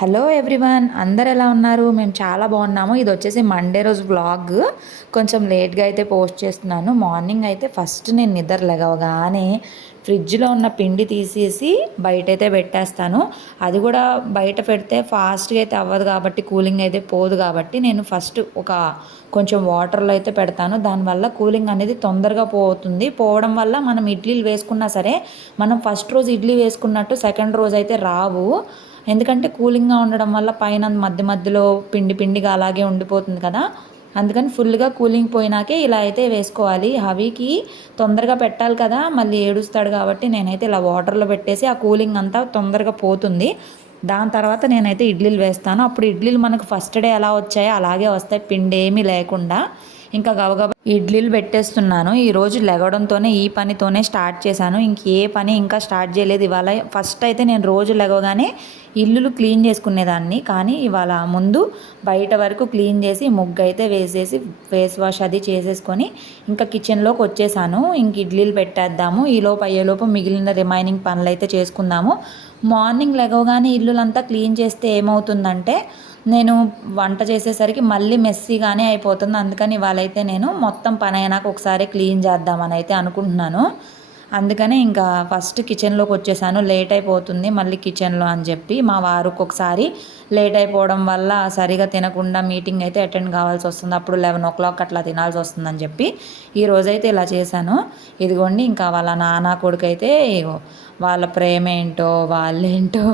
Hello everyone అందరు ఎలా ఉన్నారు? మేము చాలా బాగున్నాము. ఇది వచ్చేసి మండే రోజు వ్లాగ్. కొంచెం లేట్గా అయితే పోస్ట్ చేస్తున్నాను. మార్నింగ్ అయితే ఫస్ట్ నేను నిద్ర లెగవగానే ఫ్రిడ్జ్లో ఉన్న పిండి తీసేసి బయట అయితే పెట్టేస్తాను. అది కూడా బయట పెడితే ఫాస్ట్గా అయితే అవ్వదు కాబట్టి కూలింగ్ అయితే పోదు కాబట్టి నేను ఫస్ట్ ఒక కొంచెం వాటర్లో అయితే పెడతాను. దానివల్ల కూలింగ్ అనేది తొందరగా పోతుంది. పోవడం వల్ల మనం ఇడ్లీలు వేసుకున్నా సరే మనం ఫస్ట్ రోజు ఇడ్లీ వేసుకున్నట్టు సెకండ్ రోజు అయితే రావు. ఎందుకంటే కూలింగ్గా ఉండడం వల్ల పైన మధ్య మధ్యలో పిండి పిండిగా అలాగే ఉండిపోతుంది కదా. అందుకని ఫుల్గా కూలింగ్ పోయినాకే ఇలా అయితే వేసుకోవాలి. హవీకి తొందరగా పెట్టాలి కదా. మళ్ళీ ఏడుస్తాడు కాబట్టి నేనైతే ఇలా వాటర్లో పెట్టేసి ఆ కూలింగ్ అంతా తొందరగా పోతుంది. దాని తర్వాత నేనైతే ఇడ్లీలు వేస్తాను. అప్పుడు ఇడ్లీలు మనకు ఫస్ట్ డే ఎలా వచ్చాయో అలాగే వస్తాయి. పిండి ఏమీ లేకుండా. ఇంకా గబగబా ఇడ్లీలు పెట్టేస్తున్నాను. ఈరోజు లెగడంతోనే ఈ పనితోనే స్టార్ట్ చేశాను. ఇంకే పని ఇంకా స్టార్ట్ చేయలేదు. ఇవాళ ఫస్ట్ అయితే నేను రోజు లెగవగానే ఇల్లులు క్లీన్ చేసుకునేదాన్ని. కానీ ఇవాళ ముందు బయట వరకు క్లీన్ చేసి ముగ్గు అయితే వేసేసి ఫేస్ వాష్ అది చేసేసుకొని ఇంకా కిచెన్లోకి వచ్చేసాను. ఇంక ఇడ్లీలు పెట్టేద్దాము. ఈలోపు అయ్యేలోపు మిగిలిన రిమైనింగ్ పనులు అయితే చేసుకుందాము. మార్నింగ్ లెగవగానే ఇల్లులంతా క్లీన్ చేస్తే ఏమవుతుందంటే నేను వంట చేసేసరికి మళ్ళీ మెస్సీగానే అయిపోతుంది. అందుకని ఇవాళైతే నేను మొత్తం పని అయినాక ఒకసారి క్లీన్ చేద్దామని అయితే అనుకుంటున్నాను. అందుకనే ఇంకా ఫస్ట్ కిచెన్లోకి వచ్చేసాను. లేట్ అయిపోతుంది మళ్ళీ కిచెన్లో అని చెప్పి మా వారు ఒక్కొక్కసారి లేట్ అయిపోవడం వల్ల సరిగా తినకుండా మీటింగ్ అయితే అటెండ్ కావాల్సి వస్తుంది. అప్పుడు లెవెన్ ఓ క్లాక్ అట్లా తినాల్సి వస్తుందని చెప్పి ఈ రోజైతే ఇలా చేశాను. ఇదిగోండి ఇంకా వాళ్ళ నాన్న కొడుకు అయితే వాళ్ళ ప్రేమ ఏంటో వాళ్ళేంటో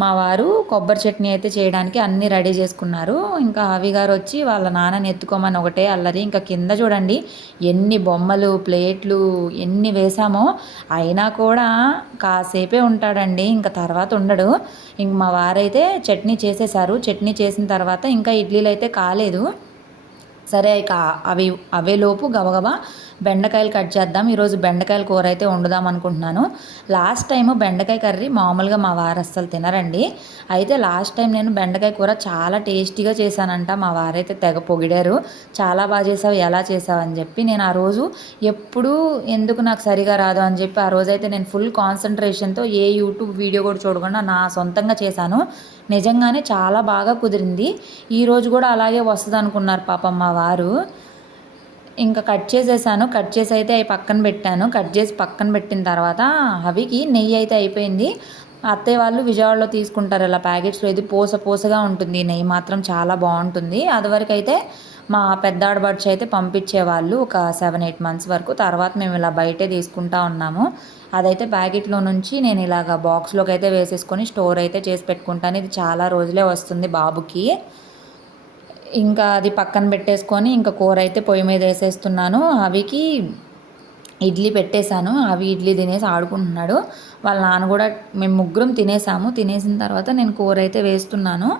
మా వారు కొబ్బరి చట్నీ అయితే చేయడానికి అన్నీ రెడీ చేసుకున్నారు. ఇంకా హవి గారు వచ్చి వాళ్ళ నాన్నని ఎత్తుకోమని ఒకటే అల్లరి. ఇంకా కింద చూడండి ఎన్ని బొమ్మలు ప్లేట్లు ఎన్ని వేసామో అయినా కూడా కాసేపే ఉంటాడండి ఇంకా తర్వాత ఉండడు. ఇంక మా వారైతే చట్నీ చేసేసారు చట్నీ చేసిన తర్వాత ఇంకా ఇడ్లీలు అయితే కాలేదు. సరే ఇక అవి లోపు గబగబా బెండకాయలు కట్ చేద్దాం. ఈరోజు బెండకాయల కూర అయితే వండుదాం అనుకుంటున్నాను. లాస్ట్ టైము బెండకాయ కర్రీ మామూలుగా మా వారు అస్సలు తినరండి. అయితే లాస్ట్ టైం నేను బెండకాయ కూర చాలా టేస్టీగా చేశానంట. మా వారైతే తెగ పొగిడారు. చాలా బాగా చేసావు ఎలా చేసావు అని చెప్పి నేను ఆ రోజు ఎప్పుడూ ఎందుకు నాకు సరిగా రాదు అని చెప్పి ఆ రోజైతే నేను ఫుల్ కాన్సన్ట్రేషన్తో ఏ యూట్యూబ్ వీడియో కూడా చూడకుండా నా సొంతంగా చేశాను. నిజంగానే చాలా బాగా కుదిరింది. ఈరోజు కూడా అలాగే వస్తుంది అనుకున్నారు పాపం మా వారు. ఇంకా కట్ చేసేసాను. కట్ చేసి అయితే అవి పక్కన పెట్టాను. కట్ చేసి పక్కన పెట్టిన తర్వాత అవికి నెయ్యి అయితే అయిపోయింది. అత్తయ్య వాళ్ళు విజయవాడలో తీసుకుంటారు ఇలా ప్యాకెట్స్లో ఇది పూస పూసగా ఉంటుంది. నెయ్యి మాత్రం చాలా బాగుంటుంది. అదివరకు అయితే మా పెద్ద ఆడబడ్చి అయితే పంపించేవాళ్ళు ఒక సెవెన్ ఎయిట్ మంత్స్ వరకు. తర్వాత మేము ఇలా బయటే తీసుకుంటా ఉన్నాము. అదైతే ప్యాకెట్లో నుంచి నేను ఇలాగ బాక్స్లోకి అయితే వేసేసుకొని స్టోర్ అయితే చేసి పెట్టుకుంటాను. ఇది చాలా రోజులే వస్తుంది బాబుకి. ఇంకా అది పక్కన పెట్టేసుకొని ఇంకా కూర అయితే పొయ్యి మీద వేసేస్తున్నాను. అవికి ఇడ్లీ పెట్టేశాను. అవి ఇడ్లీ తినేసి ఆడుకుంటున్నాడు. వాళ్ళ నాన్న కూడా మేము ముగ్గురం తినేసాము. తినేసిన తర్వాత నేను కూర అయితే వేస్తున్నాను.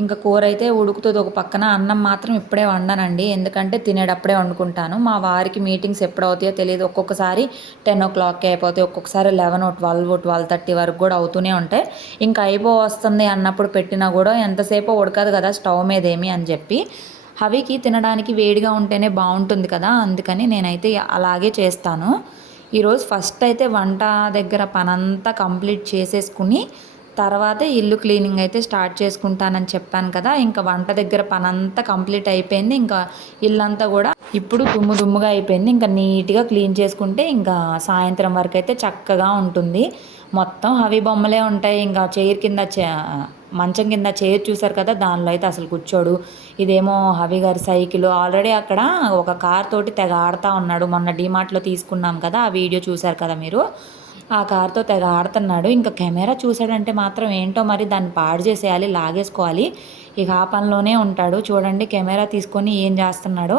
ఇంకా కూర అయితే ఉడుకుతుంది ఒక పక్కన. అన్నం మాత్రం ఇప్పుడే వండనండి. ఎందుకంటే తినేటప్పుడే వండుకుంటాను. మా వారికి మీటింగ్స్ ఎప్పుడు అవుతాయో తెలియదు. ఒక్కొక్కసారి టెన్ ఓ క్లాక్కి అయిపోతాయి. ఒక్కొక్కసారి eleven or twelve twelve thirty వరకు కూడా అవుతూనే ఉంటాయి. ఇంకా అయిపో వస్తుంది అన్నప్పుడు పెట్టినా కూడా ఎంతసేపు ఉడకదు కదా స్టవ్ మీద ఏమి అని చెప్పి. హవికి తినడానికి వేడిగా ఉంటేనే బాగుంటుంది కదా అందుకని నేనైతే అలాగే చేస్తాను. ఈరోజు ఫస్ట్ అయితే వంట దగ్గర పనంతా కంప్లీట్ చేసేసుకుని తర్వాతే ఇల్లు క్లీనింగ్ అయితే స్టార్ట్ చేసుకుంటానని చెప్పాను కదా ఇంకా వంట దగ్గర పనంతా కంప్లీట్ అయిపోయింది ఇంకా ఇల్లంతా కూడా ఇప్పుడు దుమ్ము దుమ్ముగా అయిపోయింది ఇంకా నీట్గా క్లీన్ చేసుకుంటే ఇంకా సాయంత్రం వరకు అయితే చక్కగా ఉంటుంది. మొత్తం హవి బొమ్మలే ఉంటాయి ఇంకా చైర్ కింద మంచం కింద చైర్ చూసారు కదా దానిలో అయితే అసలు కూర్చోడు. ఇదేమో హవి గారి సైకిల్. ఆల్రెడీ అక్కడ ఒక కార్ తోటి తెగ ఆడుతూ ఉన్నాడు. మొన్న డీమార్ట్లో తీసుకున్నాం కదా ఆ వీడియో చూసారు కదా మీరు? ఆ కార్తో తెగ ఆడుతున్నాడు. ఇంకా కెమెరా చూసాడంటే మాత్రం ఏంటో మరి దాన్ని పాడు చేసేయాలి లాగేసుకోవాలి. ఇక ఆ పనిలోనే ఉంటాడు. చూడండి కెమెరా తీసుకొని ఏం చేస్తున్నాడో.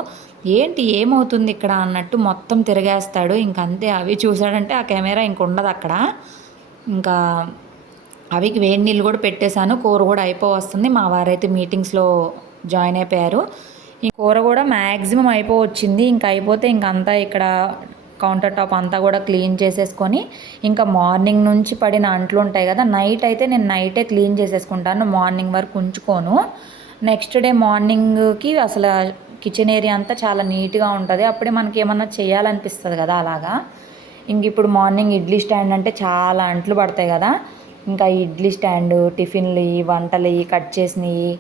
ఏంటి ఏమవుతుంది ఇక్కడ అన్నట్టు మొత్తం తిరిగేస్తాడు. ఇంకంతే అవి చూసాడంటే ఆ కెమెరా ఇంక ఉండదు అక్కడ. ఇంకా అవికి వేడి నీళ్ళు కూడా పెట్టేశాను. కూర కూడా అయిపో వస్తుంది మా వారైతే మీటింగ్స్లో జాయిన్ అయిపోయారు. ఈ కూర కూడా మ్యాక్సిమం అయిపో వచ్చింది ఇంకా అయిపోతే ఇంకంతా ఇక్కడ కౌంటర్ టాప్ అంతా కూడా క్లీన్ చేసేసుకొని ఇంకా మార్నింగ్ నుంచి పడిన అంట్లు ఉంటాయి కదా నైట్ అయితే నేను నైటే క్లీన్ చేసేసుకుంటాను మార్నింగ్ వరకు ఉంచుకోను. నెక్స్ట్ డే మార్నింగ్కి అసలు కిచెన్ ఏరియా అంతా చాలా నీట్గా ఉంటుంది. అప్పుడే మనకి ఏమన్నా చేయాలనిపిస్తుంది కదా అలాగా. ఇంక ఇప్పుడు మార్నింగ్ ఇడ్లీ స్టాండ్ అంటే చాలా అంట్లు పడతాయి కదా ఇంకా ఇడ్లీ స్టాండు టిఫిన్లు వంటలు కట్ చేసినవి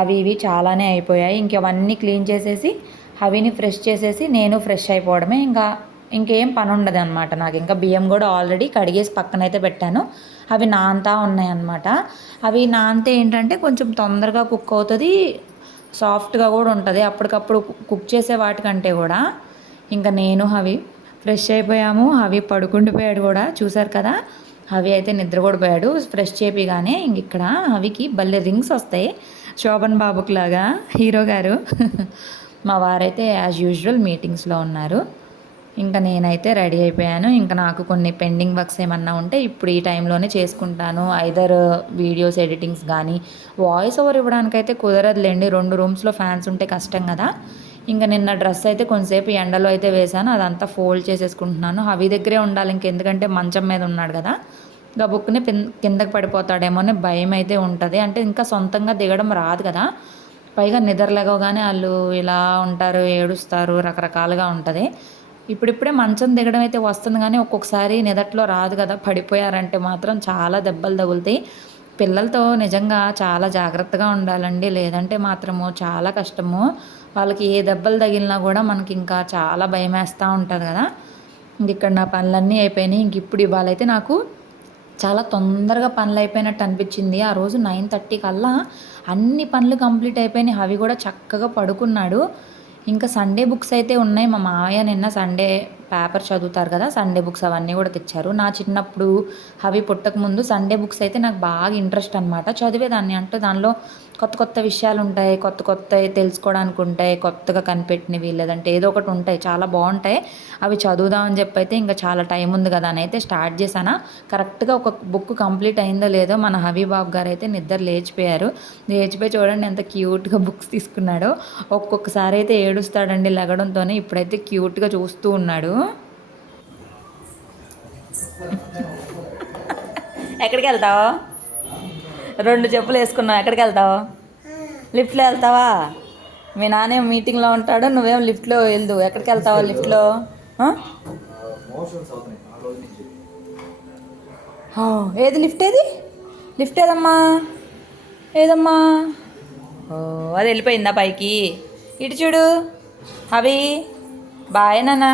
అవి ఇవి చాలానే అయిపోయాయి. ఇంకవన్నీ క్లీన్ చేసేసి అవిని ఫ్రెష్ చేసేసి నేను ఫ్రెష్ అయిపోవడమే. ఇంకా ఇంకేం పని ఉండదు అనమాట నాకు ఇంకా బియ్యం కూడా ఆల్రెడీ కడిగేసి పక్కనైతే పెట్టాను. అవి నాంతా ఉన్నాయన్నమాట. అవి నాంతే ఏంటంటే కొంచెం తొందరగా కుక్ అవుతుంది సాఫ్ట్గా కూడా ఉంటుంది. అప్పటికప్పుడు కుక్ చేసే వాటికంటే కూడా. ఇంకా నేను అవి ఫ్రెష్ అయిపోయాము. అవి పడుకుండిపోయాడు కూడా. చూసారు కదా? అవి అయితే నిద్ర కూడా పోయాడు ఫ్రెష్ చేపిగానే ఇంక ఇక్కడ అవికి భలే రింగ్స్ వస్తాయి. శోభన్ బాబుకి లాగా హీరో గారు. మా వారైతే యాజ్ యూజువల్ మీటింగ్స్లో ఉన్నారు. ఇంకా నేనైతే రెడీ అయిపోయాను. ఇంకా నాకు కొన్ని పెండింగ్ వర్క్స్ ఏమన్నా ఉంటే ఇప్పుడు ఈ టైంలోనే చేసుకుంటాను. ఐదర్ వీడియోస్ ఎడిటింగ్స్ కానీ వాయిస్ ఓవర్ ఇవ్వడానికైతే కుదరదులేండి. రెండు రూమ్స్లో ఫ్యాన్స్ ఉంటే కష్టం కదా. ఇంకా నిన్న డ్రెస్ అయితే కొంతసేపు ఎండలో అయితే వేశాను. అదంతా ఫోల్డ్ చేసేసుకుంటున్నాను. అవి దగ్గరే ఉండాలి. ఇంకెందుకంటే మంచం మీద ఉన్నాడు కదా. గబుక్కుని కిందకి పడిపోతాడేమో అని భయం అయితే ఉంటుంది. అంటే ఇంకా సొంతంగా దిగడం రాదు కదా. పైగా నిద్రలేగగానే వాళ్ళు ఇలా ఉంటారు ఏడుస్తారు రకరకాలుగా ఉంటుంది. ఇప్పుడిప్పుడే మంచం దిగడం అయితే వస్తుంది కానీ ఒక్కొక్కసారి నిదట్లో రాదు కదా. పడిపోయారంటే మాత్రం చాలా దెబ్బలు తగులుతాయి. పిల్లలతో నిజంగా చాలా జాగ్రత్తగా ఉండాలండి. లేదంటే మాత్రము చాలా కష్టము. వాళ్ళకి ఏ దెబ్బలు తగిలినా కూడా మనకి ఇంకా చాలా భయం వేస్తూ ఉంటుంది కదా. ఇక్కడ నా పనులన్నీ అయిపోయినాయి. ఇంక ఇప్పుడు ఇవాళైతే నాకు చాలా తొందరగా పనులు అయిపోయినట్టు అనిపించింది. ఆ రోజు నైన్ థర్టీ కల్లా అన్ని పనులు కంప్లీట్ అయిపోయినాయి. అవి కూడా చక్కగా పడుకున్నాడు. ఇంకా సండే బుక్స్ అయితే ఉన్నాయి మా మావయ్య నిన్న సండే పేపర్ చదువుతారు కదా సండే బుక్స్ అవన్నీ కూడా తెచ్చారు. నా చిన్నప్పుడు అవి పుట్టక ముందు సండే బుక్స్ అయితే నాకు బాగా ఇంట్రెస్ట్ అనమాట చదివేదాన్ని అంటే దానిలో కొత్త కొత్త విషయాలు ఉంటాయి కొత్త కొత్త తెలుసుకోవడానికి ఉంటాయి కొత్తగా కనిపెట్టినవి లేదంటే ఏదో ఒకటి ఉంటాయి చాలా బాగుంటాయి. అవి చదువుదామని చెప్పి అయితే ఇంకా చాలా టైం ఉంది కదా అని అయితే స్టార్ట్ చేశానా. కరెక్ట్గా ఒక బుక్ కంప్లీట్ అయిందో లేదో మన హబీబాబు గారు అయితే నిద్ర లేచిపోయారు. లేచిపోయి చూడండి ఎంత క్యూట్గా బుక్స్ తీసుకున్నాడో. ఒక్కొక్కసారి అయితే ఏడుస్తాడండి లగడంతోనే ఇప్పుడైతే క్యూట్గా చూస్తూ ఉన్నాడు. ఎక్కడికి వెళ్తావు? రెండు చెప్పులు వేసుకున్నావు. ఎక్కడికి వెళ్తావు? లిఫ్ట్లో వెళ్తావా? మీ నానే మీటింగ్లో ఉంటాడు నువ్వేం లిఫ్ట్లో వెళ్దు ఎక్కడికి వెళ్తావా లిఫ్ట్లో? ఏది లిఫ్ట్ ఏది? లిఫ్ట్ ఏదమ్మా? ఏదమ్మా? ఓ అది వెళ్ళిపోయిందా పైకి? ఇటు చూడు. అవి బాయ్ నాన్న.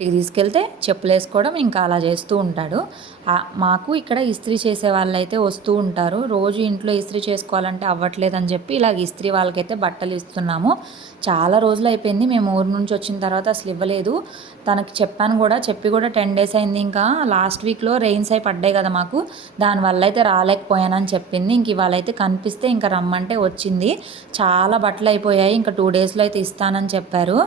ఇంటికి తీసుకెళ్తే చెప్పులు వేసుకోవడం ఇంకా అలా చేస్తూ ఉంటాడు. మాకు ఇక్కడ ఇస్త్రీ చేసే వాళ్ళు అయితే వస్తూ ఉంటారు. రోజు ఇంట్లో ఇస్త్రీ చేసుకోవాలంటే అవ్వట్లేదని చెప్పి ఇలా ఇస్త్రీ వాళ్ళకైతే బట్టలు ఇస్తున్నాము. చాలా రోజులు అయిపోయింది. మేము ఊరు నుంచి వచ్చిన తర్వాత అసలు ఇవ్వలేదు. తనకి చెప్పాను కూడా చెప్పి కూడా టెన్ డేస్ అయింది. ఇంకా లాస్ట్ వీక్లో రెయిన్స్ అయి పడ్డాయి కదా మాకు. దానివల్ల అయితే రాలేకపోయానని చెప్పింది. ఇంక ఇవాళ అయితే కనిపిస్తే ఇంకా రమ్మంటే వచ్చింది. చాలా బట్టలు అయిపోయాయి. ఇంకా టూ డేస్లో అయితే ఇస్తానని చెప్పారు.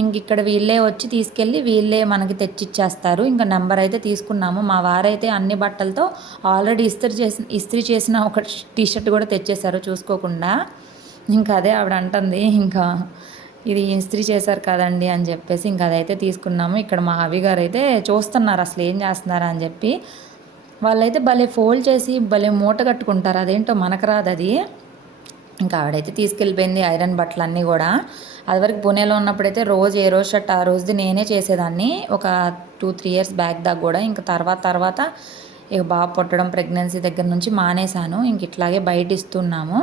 ఇంక ఇక్కడ వీళ్ళే వచ్చి తీసుకెళ్ళి వీళ్ళే మనకి తెచ్చిచ్చేస్తారు. ఇంకా నెంబర్ అయితే తీసుకున్నాము. మా వారైతే అన్ని బట్టలతో ఆల్రెడీ ఇస్త్రీ చేసిన ఇస్త్రీ చేసిన ఒక టీ షర్ట్ కూడా తెచ్చేశారు చూసుకోకుండా. ఇంకా అదే ఆవిడ అంటుంది ఇంకా ఇది ఇస్త్రీ చేశారు కదండి అని చెప్పేసి ఇంకా అదైతే తీసుకున్నాము. ఇక్కడ మా అవి గారు అయితే చూస్తున్నారు అసలు ఏం చేస్తున్నారా అని చెప్పి. వాళ్ళైతే భలే ఫోల్డ్ చేసి భలే మూట కట్టుకుంటారు. అదేంటో మనకు రాదు అది. ఇంకా ఆవిడైతే తీసుకెళ్ళిపోయింది ఐరన్ బట్టలు అన్నీ కూడా. అది వరకు పుణేలో ఉన్నప్పుడైతే రోజు ఏ రోజు షర్ట్ ఆ రోజుది నేనే చేసేదాన్ని. ఒక టూ త్రీ ఇయర్స్ బ్యాక్ దాకా కూడా. ఇంకా తర్వాత తర్వాత ఇక బాబు పుట్టడం ప్రెగ్నెన్సీ దగ్గర నుంచి మానేశాను. ఇంక ఇట్లాగే బయట ఇస్తున్నాము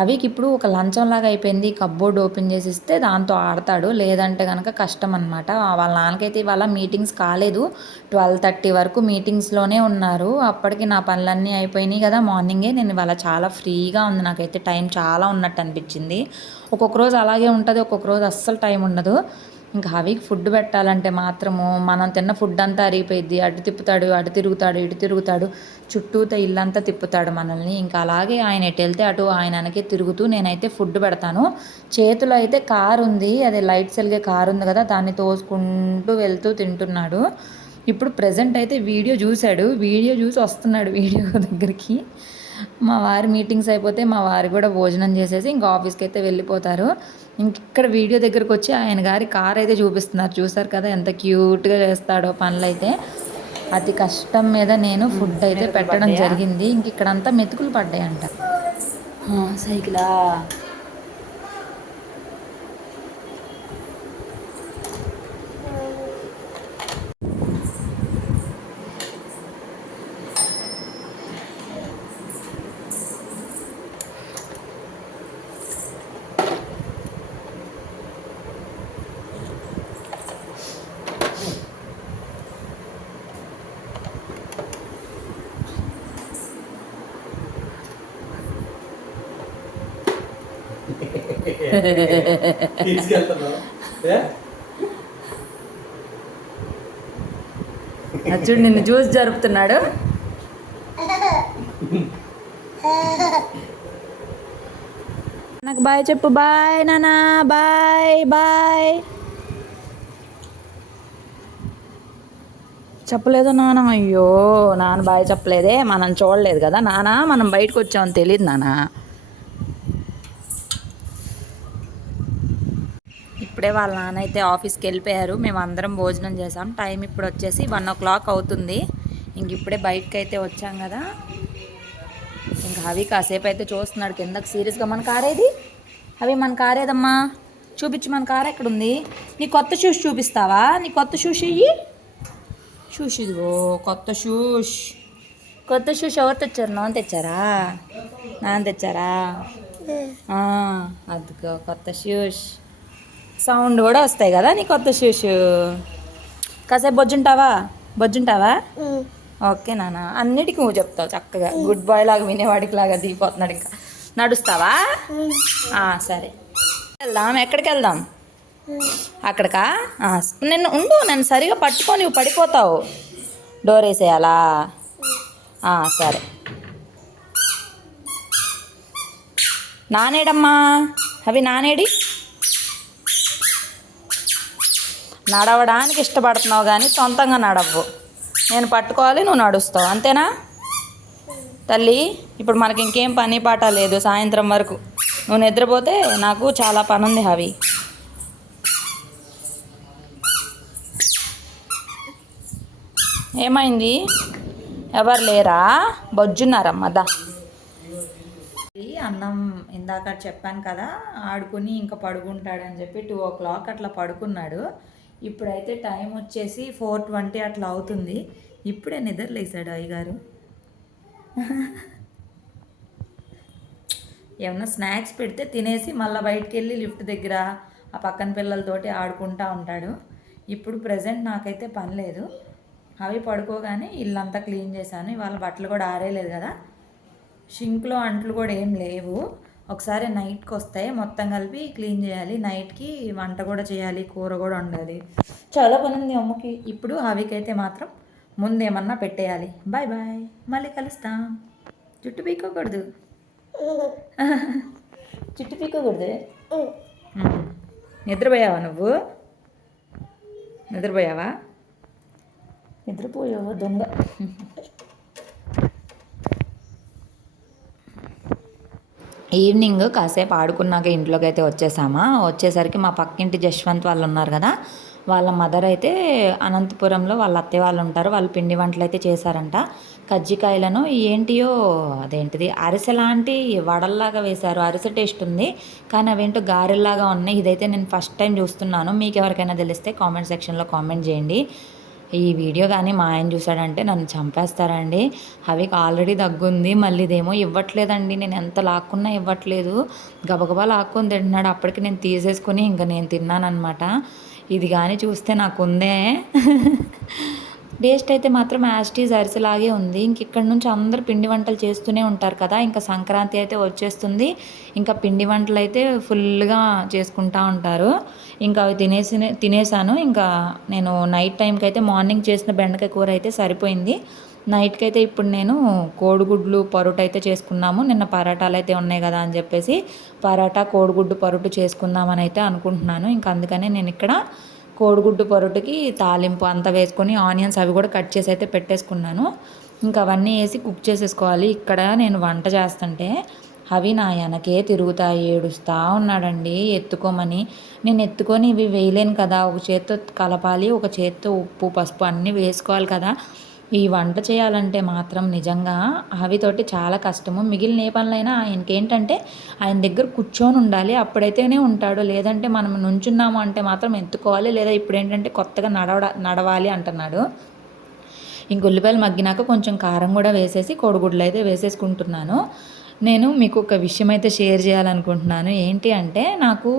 అవికి ఇప్పుడు ఒక లంచంలాగా అయిపోయింది. కబ్బోర్డ్ ఓపెన్ చేసి ఇస్తే దాంతో ఆడతాడు. లేదంటే కనుక కష్టం అనమాట వాళ్ళ నాన్నకైతే ఇవాళ మీటింగ్స్ కాలేదు. ట్వెల్వ్ థర్టీ వరకు మీటింగ్స్లోనే ఉన్నారు. అప్పటికి నా పనులన్నీ అయిపోయినాయి కదా మార్నింగే. నేను ఇవాళ చాలా ఫ్రీగా ఉంది. నాకైతే టైం చాలా ఉన్నట్టు అనిపించింది. ఒక్కొక్క రోజు అలాగే ఉంటుంది. ఒక్కొక్క రోజు అస్సలు టైం ఉండదు. ఇంకా హవికి ఫుడ్ పెట్టాలంటే మాత్రము మనం తిన్న ఫుడ్ అంతా అరిగిపోయిద్ది. అటు తిప్పుతాడు అటు తిరుగుతాడు ఇటు తిరుగుతాడు. చుట్టూతో ఇల్లంతా తిప్పుతాడు మనల్ని. ఇంకా అలాగే ఆయన ఎటు వెళ్తే అటు ఆయన తిరుగుతూ నేనైతే ఫుడ్ పెడతాను. చేతిలో అయితే కారు ఉంది. అదే లైట్స్ వెలిగే కారు ఉంది కదా దాన్ని తోసుకుంటూ వెళ్తూ తింటున్నాడు. ఇప్పుడు ప్రజెంట్ అయితే వీడియో చూశాడు. వీడియో చూసి వస్తున్నాడు వీడియో దగ్గరికి. మా వారి మీటింగ్స్ అయిపోతే మా వారు కూడా భోజనం చేసేసి ఇంకా ఆఫీస్కి అయితే వెళ్ళిపోతారు. ఇంక ఇక్కడ వీడియో దగ్గరకు వచ్చి ఆయన గారి కార్ అయితే చూపిస్తున్నారు. చూసారు కదా ఎంత క్యూట్గా చేస్తాడో పనులు అయితే అతి కష్టం మీద నేను ఫుడ్ అయితే పెట్టడం జరిగింది. ఇంక ఇక్కడంతా మెతుకులు పడ్డాయంట. సైకిలా? అచ్చుడు నిన్ను జ్యూస్ జరుపుతున్నాడు. నాకు బాయ్ చెప్పు. బాయ్ నానా. Bye bye. చెప్పలేదు నాన్న అయ్యో నాన్న బాయ్ చెప్పలేదే. మనం చూడలేదు కదా నానా. మనం బయటకు వచ్చామని తెలియదు నానా. ఇప్పుడే వాళ్ళ నాన్న అయితే ఆఫీస్కి వెళ్ళిపోయారు. మేము అందరం భోజనం చేసాం. టైం ఇప్పుడు వచ్చేసి వన్ ఓ క్లాక్ అవుతుంది. ఇంక ఇప్పుడే బయటకు అయితే వచ్చాం కదా. ఇంకా అవి కాసేపు అయితే చూస్తున్నాడు. కిందకి సీరియస్గా మన కారేది అవి మన కారేదమ్మా చూపించు మన కార్ ఎక్కడ ఉంది నీ కొత్త షూస్ చూపిస్తావా? నీ కొత్త షూస్ ఇయ్యి. షూస్ ఇదిగో కొత్త షూస్. కొత్త షూస్ ఎవరు తెచ్చారు? నాన్న తెచ్చారా? నాన్న తెచ్చారా? ఆ, అదిగో కొత్త షూస్. సౌండ్ కూడా వస్తాయి కదా నీ కొత్త షూస్? కాసేపు బొజ్జుంటావా? బొజ్జుంటావా? ఓకే నాన్న. అన్నిటికీ నువ్వు చెప్తావు చక్కగా. గుడ్ బాయ్ లాగా వినేవాడికి లాగా దిగిపోతున్నాడు ఇంకా. నడుస్తావా? సరే. వెళ్దాం. ఎక్కడికి వెళ్దాం? అక్కడికా? ఆ, నిన్ను ఉండు. నన్ను సరిగా పట్టుకొని నువ్వు పడిపోతావు. డోర్ వేసేయాలా? సరే. నానేడమ్మా. అవి నానేడి? నడవడానికి ఇష్టపడుతున్నావు కానీ సొంతంగా నడవ్వు. నేను పట్టుకోవాలి నువ్వు నడుస్తావు. అంతేనా? తల్లి ఇప్పుడు మనకి ఇంకేం పని పాట లేదు సాయంత్రం వరకు. నువ్వు నిద్రపోతే నాకు చాలా పని ఉంది హవి. ఏమైంది? ఎవరు లేరా? బొజ్జున్నారమ్మా దా. అన్నం ఇందాక చెప్పాను కదా ఆడుకుని ఇంకా పడుకుంటాడని చెప్పి టూ ఓ క్లాక్ అట్లా పడుకున్నాడు. ఇప్పుడైతే టైం వచ్చేసి ఫోర్ ట్వంటీ అట్లా అవుతుంది. ఇప్పుడే నిద్రలేసాడు అయ్యగారు ఏమన్నా స్నాక్స్ పెడితే తినేసి మళ్ళీ బయటికి వెళ్ళి లిఫ్ట్ దగ్గర ఆ పక్కన పిల్లలతోటి ఆడుకుంటా ఉంటాడు. ఇప్పుడు ప్రజెంట్ నాకైతే పని లేదు. అవి పడుకోగానే ఇల్లంతా క్లీన్ చేశాను. ఇవాళ బట్టలు కూడా ఆరేయలేదు కదా. షింక్లో అంట్లు కూడా ఏం లేవు. ఒకసారి నైట్కి వస్తాయి మొత్తం కలిపి క్లీన్ చేయాలి. నైట్కి వంట కూడా చేయాలి కూర కూడా వండాలి. చాలా పని ఉంది అమ్మకి. ఇప్పుడు హవికైతే మాత్రం ముందేమన్నా పెట్టేయాలి. Bye bye. మళ్ళీ కలుస్తాం. జుట్టు పీక్కోకూడదు జుట్టు పీక్కోకూడదు ఉమ్. నిద్రపోయావా నువ్వు? నిద్రపోయావా? నిద్రపోయావా? దొంగ. ఈవినింగ్ కాసేపు ఆడుకున్నాక ఇంట్లోకి అయితే వచ్చేసామా? వచ్చేసరికి మా పక్కింటి జశ్వంత్ వాళ్ళు ఉన్నారు కదా వాళ్ళ మదర్ అయితే అనంతపురంలో వాళ్ళ అత్తయ్య వాళ్ళు ఉంటారు వాళ్ళు పిండి వంటలు అయితే చేశారంట. కజ్జికాయలను ఏంటియో అదేంటిది అరిసె లాంటి వడల్లాగా వేశారు. అరిసె టేస్ట్ ఉంది కానీ అవేంటో గారెల్లాగా ఉన్నాయి. ఇదైతే నేను ఫస్ట్ టైం చూస్తున్నాను. మీకు ఎవరికైనా తెలిస్తే కామెంట్ సెక్షన్లో కామెంట్ చేయండి. ఈ వీడియో కానీ మా ఆయన చూసాడంటే నన్ను చంపేస్తారండి. అవికి ఆల్రెడీ దగ్గుంది మళ్ళీ ఇదేమో ఇవ్వట్లేదండి. నేను ఎంత లాక్కున్నా ఇవ్వట్లేదు. గబగబా లాక్కొని తింటున్నాడు. అప్పటికి నేను తీసేసుకుని ఇంకా నేను తిన్నానమాట ఇది కానీ చూస్తే నాకుందే. టేస్ట్ అయితే మాత్రం యాస్టీజ్ అరిసెలాగే ఉంది. ఇంక ఇక్కడ నుంచి అందరు పిండి వంటలు చేస్తూనే ఉంటారు కదా. ఇంకా సంక్రాంతి అయితే వచ్చేస్తుంది. ఇంకా పిండి వంటలు అయితే ఫుల్గా చేసుకుంటా ఉంటారు. ఇంకా అవి తినేసి తినేసాను. ఇంకా నేను నైట్ టైంకి అయితే మార్నింగ్ చేసిన బెండకాయ కూర అయితే సరిపోయింది. నైట్కి అయితే ఇప్పుడు నేను కోడిగుడ్లు పరోటా అయితే చేసుకున్నాము. నిన్న పరాటాలు అయితే ఉన్నాయి కదా అని చెప్పేసి పరాటా కోడిగుడ్డు పరోటు చేసుకుందామని అయితే అనుకుంటున్నాను. ఇంకా అందుకనే నేను ఇక్కడ కోడిగుడ్డు పొరటుకి తాలింపు అంతా వేసుకొని ఆనియన్స్ అవి కూడా కట్ చేసి అయితే పెట్టేసుకున్నాను. ఇంకా అవన్నీ వేసి కుక్ చేసేసుకోవాలి. ఇక్కడ నేను వంట చేస్తుంటే అవి నా వెనకే తిరుగుతా ఏడుస్తా ఉన్నాడండి. ఎత్తుకోమని. నేను ఎత్తుకొని ఇవి వేయలేను కదా. ఒక చేత్తో కలపాలి ఒక చేత్తో ఉప్పు పసుపు అన్నీ వేసుకోవాలి కదా. ఈ వంట చేయాలంటే మాత్రం నిజంగా ఆవితోటి చాలా కష్టము. మిగిలిన ఏ పనులైనా ఆయనకి ఏంటంటే ఆయన దగ్గర కూర్చొని ఉండాలి. అప్పుడైతేనే ఉంటాడు. లేదంటే మనం నుంచున్నాము అంటే మాత్రం ఎత్తుకోవాలి. లేదా ఇప్పుడు ఏంటంటే కొత్తగా నడవ నడవాలి అంటున్నాడు. ఇంక ఉల్లిపాయలు మగ్గినాక కొంచెం కారం కూడా వేసేసి కోడిగుడ్లు అయితే వేసేసుకుంటున్నాను. నేను మీకు ఒక విషయం అయితే షేర్ చేయాలనుకుంటున్నాను. ఏంటి అంటే నాకు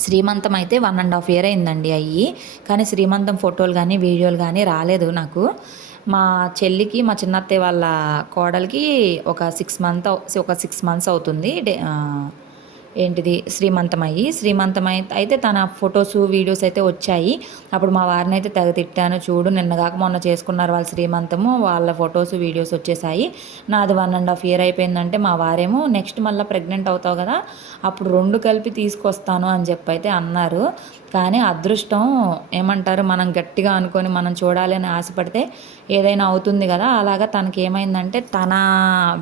శ్రీమంతం అయితే వన్ అండ్ హాఫ్ ఇయర్ అయిందండి అయ్యి. కానీ శ్రీమంతం ఫోటోలు కానీ వీడియోలు కానీ రాలేదు నాకు. మా చెల్లికి మా చిన్నత్తయ్య వాళ్ళ కోడలికి ఒక సిక్స్ మంత్ ఒక సిక్స్ మంత్స్ అవుతుంది. డే- ఏంటిది శ్రీమంతమయ్యి. శ్రీమంతమై అయితే తన ఫొటోస్ వీడియోస్ అయితే వచ్చాయి. అప్పుడు మా వారిని అయితే తెగ తిట్టాను చూడు నిన్నగాక మొన్న చేసుకున్నారు వాళ్ళ శ్రీమంతము వాళ్ళ ఫొటోస్ వీడియోస్ వచ్చేసాయి. నాది వన్ అండ్ హాఫ్ ఇయర్ అయిపోయిందంటే మా వారేమో నెక్స్ట్ మళ్ళీ ప్రెగ్నెంట్ అవుతావు కదా అప్పుడు రెండు కలిపి తీసుకొస్తాను అని చెప్పి అయితే అన్నారు. కానీ అదృష్టం ఏమంటారు మనం గట్టిగా అనుకొని మనం చూడాలి అని ఆశపడితే ఏదైనా అవుతుంది కదా. అలాగా తనకి ఏమైందంటే తన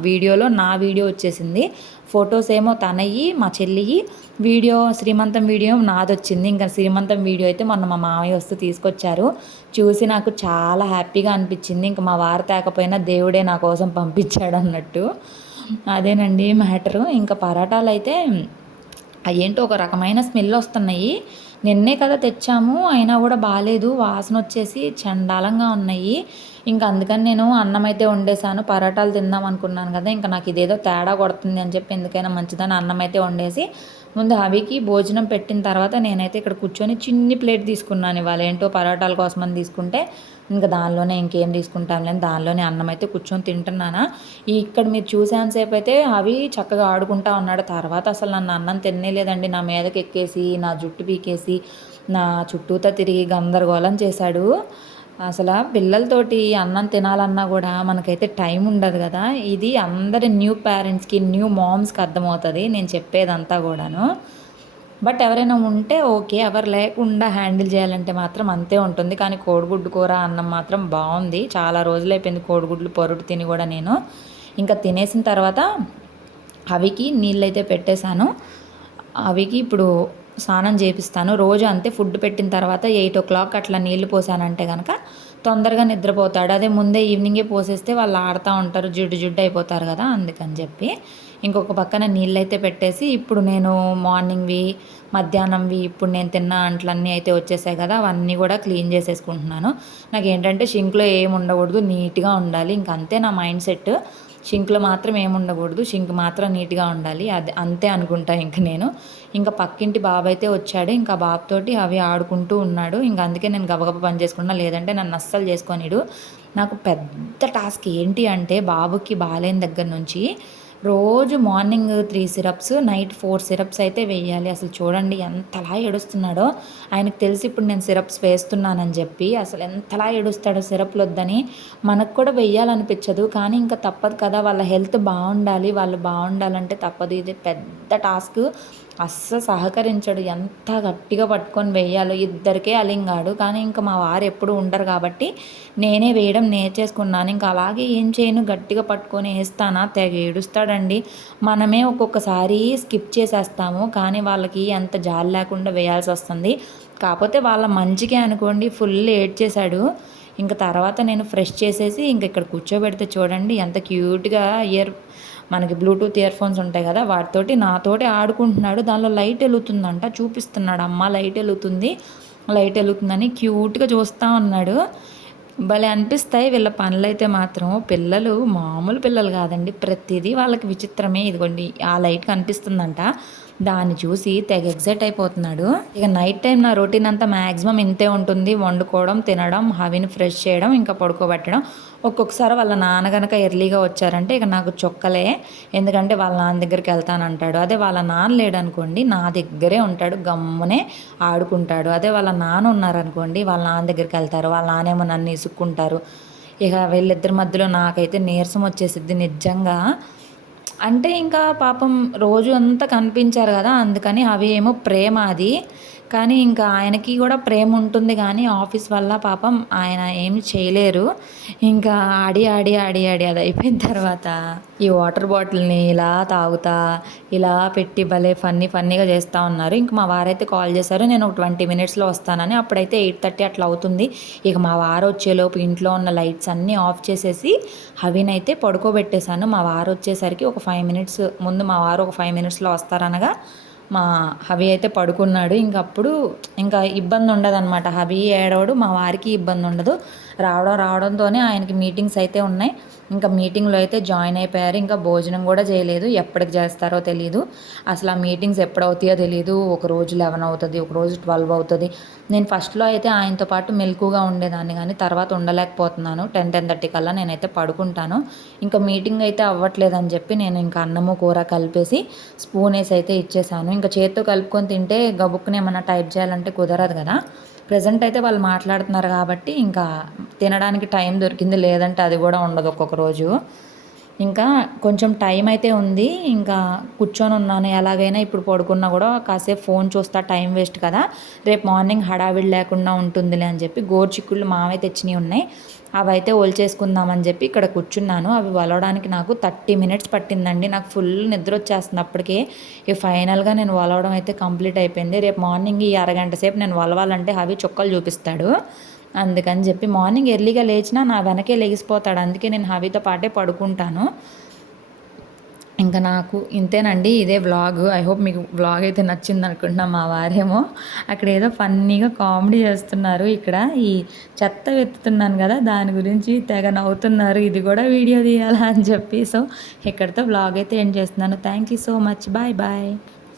వీడియోలో నా వీడియో వచ్చేసింది. ఫొటోస్ ఏమో తనయి మా చెల్లియి. వీడియో శ్రీమంతం వీడియో నాది వచ్చింది ఇంకా శ్రీమంతం వీడియో అయితే మొన్న మా మామయ్య వస్తూ తీసుకొచ్చారు. చూసి నాకు చాలా హ్యాపీగా అనిపించింది. ఇంకా మా వారు తేకపోయినా దేవుడే నా కోసం పంపించాడు అన్నట్టు. అదేనండి మ్యాటరు. ఇంకా పరాటాలు అయితే అయ్యేంటో ఒక రకమైన స్మెల్ వస్తున్నాయి. నిన్నే కదా తెచ్చాము అయినా కూడా బాగాలేదు వాసన వచ్చేసి చండాలంగా ఉన్నాయి. ఇంకా అందుకని నేను అన్నం అయితే వండేసాను పరాటాలు తిందాం అనుకున్నాను కదా ఇంకా నాకు ఇదేదో తేడా కొడుతుంది అని చెప్పి ఎందుకైనా మంచిదని అన్నం అయితే వండేసి ముందు హవికి భోజనం పెట్టిన తర్వాత నేనైతే ఇక్కడ కూర్చొని చిన్ని ప్లేట్ తీసుకున్నాను ఇవాళ. ఏంటో పరాటాల కోసమని తీసుకుంటే ఇంకా దానిలోనే ఇంకేం తీసుకుంటాం లేని దానిలోనే అన్నం అయితే కూర్చొని తింటున్నానా. ఇక్కడ మీరు చూసేంతసేపు అయితే అవి చక్కగా ఆడుకుంటా ఉన్నాడు. తర్వాత అసలు నన్ను అన్నం తినలేదండి నా మీదకి ఎక్కేసి నా జుట్టు పీకేసి నా చుట్టూతా తిరిగి గందరగోళం చేశాడు. అసలు పిల్లలతోటి అన్నం తినాలన్నా కూడా మనకైతే టైం ఉండదు కదా. ఇది అందరి న్యూ పేరెంట్స్కి న్యూ మామ్స్కి అర్థమవుతుంది నేను చెప్పేదంతా కూడాను. బట్ ఎవరైనా ఉంటే ఓకే ఎవరు లేకుండా హ్యాండిల్ చేయాలంటే మాత్రం అంతే ఉంటుంది. కానీ కోడిగుడ్డు కూర అన్నం మాత్రం బాగుంది. చాలా రోజులు అయిపోయింది కోడిగుడ్లు పొరుడు తిని కూడా నేను. ఇంకా తినేసిన తర్వాత అవికి నీళ్ళైతే పెట్టేశాను. అవికి ఇప్పుడు స్నానం చేపిస్తాను. రోజు అంతే ఫుడ్ పెట్టిన తర్వాత ఎయిట్ ఓ క్లాక్ అట్లా నీళ్ళు పోసానంటే కనుక తొందరగా నిద్రపోతాడు. అదే ముందే ఈవినింగే పోసేస్తే వాళ్ళు ఆడుతూ ఉంటారు జిడ్డు జిడ్డు అయిపోతారు కదా అందుకని చెప్పి. ఇంకొక పక్కన నీళ్ళు అయితే పెట్టేసి ఇప్పుడు నేను మార్నింగ్వి మధ్యాహ్నంవి ఇప్పుడు నేను తిన్న అంట్లన్నీ అయితే వచ్చేసాయి కదా అవన్నీ కూడా క్లీన్ చేసేసుకుంటున్నాను. నాకు ఏంటంటే షింక్లో ఏం ఉండకూడదు నీట్గా ఉండాలి. ఇంక అంతే నా మైండ్ సెట్. షింక్లో మాత్రం ఏముండకూడదు షింక్ మాత్రం నీట్గా ఉండాలి. అది అంతే అనుకుంటా ఇంక నేను. ఇంకా పక్కింటి బాబు అయితే వచ్చాడు. ఇంకా బాబుతోటి అవి ఆడుకుంటూ ఉన్నాడు. ఇంకా అందుకే నేను గబగబ పని చేసుకున్నా లేదంటే నన్ను అస్సలు చేసుకొనిడు. నాకు పెద్ద టాస్క్ ఏంటి అంటే బాబుకి బాగాలేని దగ్గర నుంచి రోజు morning three syrups night four syrups అయితే వేయాలి. అసలు చూడండి ఎంతలా ఏడుస్తున్నాడో. ఆయనకు తెలిసి ఇప్పుడు నేను సిరప్స్ వేస్తున్నానని చెప్పి అసలు ఎంతలా ఏడుస్తాడో సిరప్లు వద్దని మనకు కూడా వెయ్యాలనిపించదు. కానీ ఇంకా తప్పదు కదా వాళ్ళ హెల్త్ బాగుండాలి వాళ్ళు బాగుండాలంటే తప్పదు. ఇది పెద్ద టాస్క్. అస్సలు సహకరించడు. ఎంత గట్టిగా పట్టుకొని వేయాలో ఇద్దరికే అలింగాడు. కానీ ఇంకా మా వారు ఎప్పుడు ఉండరు కాబట్టి నేనే వేయడం నేర్చేసుకున్నాను. ఇంకా అలాగే ఏం చేయను? గట్టిగా పట్టుకొని వేస్తానా? తెగ ఏడుస్తాడండి. మనమే ఒక్కొక్కసారి స్కిప్ చేసేస్తాము. కానీ వాళ్ళకి అంత జాలి లేకుండా వేయాల్సి వస్తుంది. కాకపోతే వాళ్ళ మంచికే అనుకోండి. ఫుల్ ఏడ్ చేశాడు. ఇంకా తర్వాత నేను ఫ్రెష్ చేసేసి ఇంక ఇక్కడ కూర్చోబెడితే చూడండి. ఎంత క్యూట్గా ఇయర్ మనకి బ్లూటూత్ ఇయర్ ఫోన్స్ ఉంటాయి కదా వాటితోటి నాతోటి ఆడుకుంటున్నాడు. దానిలో లైట్ వెలుగుతుందంట చూపిస్తున్నాడు. అమ్మ లైట్ వెలుగుతుంది లైట్ వెలుగుతుందని క్యూట్గా చూస్తూ ఉన్నాడు. భలే అనిపిస్తాయి వీళ్ళ పనులు అయితే మాత్రం. పిల్లలు మామూలు పిల్లలు కాదండి ప్రతిదీ వాళ్ళకి విచిత్రమే. ఇదిగోండి ఆ లైట్ కనిపిస్తుందంట. దాన్ని చూసి తెగ ఎగ్జైట్ అయిపోతున్నాడు. ఇక నైట్ టైం నా రొటీన్ అంతా మ్యాక్సిమం ఇంతే ఉంటుంది. వండుకోవడం తినడం హవిని ఫ్రెష్ చేయడం ఇంకా పడుకోబెట్టడం. ఒక్కొక్కసారి వాళ్ళ నాన్న కనుక ఎర్లీగా వచ్చారంటే ఇక నాకు చొక్కలే. ఎందుకంటే వాళ్ళ నాన్న దగ్గరికి వెళ్తానంటాడు. అదే వాళ్ళ నాన్న లేడనుకోండి నా దగ్గరే ఉంటాడు గమ్మునే ఆడుకుంటాడు. అదే వాళ్ళ నాన్న ఉన్నారనుకోండి వాళ్ళ నాన్న దగ్గరికి వెళ్తారు. వాళ్ళ నాన్నేమో నన్ను ఇసుక్కుంటారు. ఇక వీళ్ళిద్దరి మధ్యలో నాకైతే నీరసం వచ్చేసిద్ది నిజంగా. అంటే ఇంకా పాపం రోజు అంతా కనిపించారు కదా అందుకని అవి ఏమో ప్రేమ అది. కానీ ఇంకా ఆయనకి కూడా ప్రేమ ఉంటుంది కానీ ఆఫీస్ వల్ల పాపం ఆయన ఏమి చేయలేరు. ఇంకా ఆడి ఆడి ఆడి ఆడి అది అయిపోయిన తర్వాత ఈ వాటర్ బాటిల్ని ఇలా తాగుతా ఇలా పెట్టి భలే ఫన్నీ ఫన్నీగా చేస్తూ ఉన్నారు. ఇంక మా వారైతే కాల్ చేశారు నేను ఒక ట్వంటీ మినిట్స్లో వస్తానని. అప్పుడైతే ఎయిట్ థర్టీ అట్లా అవుతుంది. ఇక మా వారు వచ్చేలోపు ఇంట్లో ఉన్న లైట్స్ అన్నీ ఆఫ్ చేసేసి అవినైతే పడుకోబెట్టేశాను. మా వారు వచ్చేసరికి ఒక ఫైవ్ మినిట్స్ ముందు మా వారు ఒక ఫైవ్ మినిట్స్లో వస్తారనగా మా హవి అయితే పడుకున్నాడు. ఇంకప్పుడు ఇంకా ఇబ్బంది ఉండదన్నమాట హవి ఏడవడు మా వారికి ఇబ్బంది ఉండదు రావడం రావడంతోనే ఆయనకి మీటింగ్స్ అయితే ఉన్నాయి. ఇంకా మీటింగ్లో అయితే జాయిన్ అయిపోయారు. ఇంకా భోజనం కూడా చేయలేదు. ఎప్పటికి చేస్తారో తెలియదు అసలు ఆ మీటింగ్స్ ఎప్పుడవుతాయో తెలియదు ఒక రోజు లెవెన్ అవుతుంది ఒక రోజు ట్వెల్వ్ అవుతుంది. నేను ఫస్ట్లో అయితే ఆయనతో పాటు మెలకుగా ఉండేదాన్ని కానీ తర్వాత ఉండలేకపోతున్నాను. టెన్ టెన్ థర్టీ కల్లా నేనైతే పడుకుంటాను. ఇంకా మీటింగ్ అయితే అవ్వట్లేదని చెప్పి నేను ఇంకా అన్నము కూర కలిపేసి స్పూన్ వేసి అయితే ఇచ్చేసాను. ఇంకా చేత్తో కలుపుకొని తింటే గబుక్కుని ఏమన్నా టైప్ చేయాలంటే కుదరదు కదా. ప్రజెంట్ అయితే వాళ్ళు మాట్లాడుతున్నారు కాబట్టి ఇంకా తినడానికి టైం దొరికింది లేదంటే అది కూడా ఉండదు ఒక్కొక్క రోజు. ఇంకా కొంచెం టైం అయితే ఉంది. ఇంకా కూర్చొని ఉన్నాను. ఎలాగైనా ఇప్పుడు పడుకున్నా కూడా కాసేపు ఫోన్ చూస్తా టైం వేస్ట్ కదా. రేపు మార్నింగ్ హడావిడి లేకుండా ఉంటుందిలే అని చెప్పి గోరు చిక్కుళ్ళు మావే తెచ్చినవి ఉన్నాయి. అవి అయితే ఓల్చేసుకుందామని చెప్పి ఇక్కడ కూర్చున్నాను. అవి వలవడానికి నాకు థర్టీ మినిట్స్ పట్టిందండి. నాకు ఫుల్ నిద్ర వచ్చేస్తుంది అప్పటికే ఇక ఫైనల్గా నేను వలవడం అయితే కంప్లీట్ అయిపోయింది. రేపు మార్నింగ్ ఈ అరగంట సేపు నేను వలవాలంటే అవి చుక్కలు చూపిస్తాడు. అందుకని చెప్పి మార్నింగ్ ఎర్లీగా లేచినా నా వెనకే లెగిసిపోతాడు. అందుకే నేను హవితో పాటే పడుకుంటాను. ఇంకా నాకు ఇంతేనండి ఇదే వ్లాగ్ ఐ హోప్ మీకు వ్లాగ్ అయితే నచ్చింది అనుకుంటున్నా మా వారేమో. అక్కడ ఏదో ఫన్నీగా కామెడీ చేస్తున్నారు ఇక్కడ. ఈ చెత్త వెతుతున్నాను కదా దాని గురించి తెగ నవ్వుతున్నారు. ఇది కూడా వీడియో తీయాలా అని చెప్పి. సో ఇక్కడితో వ్లాగ్ అయితే ఏం చేస్తున్నాను. Thank you so much bye bye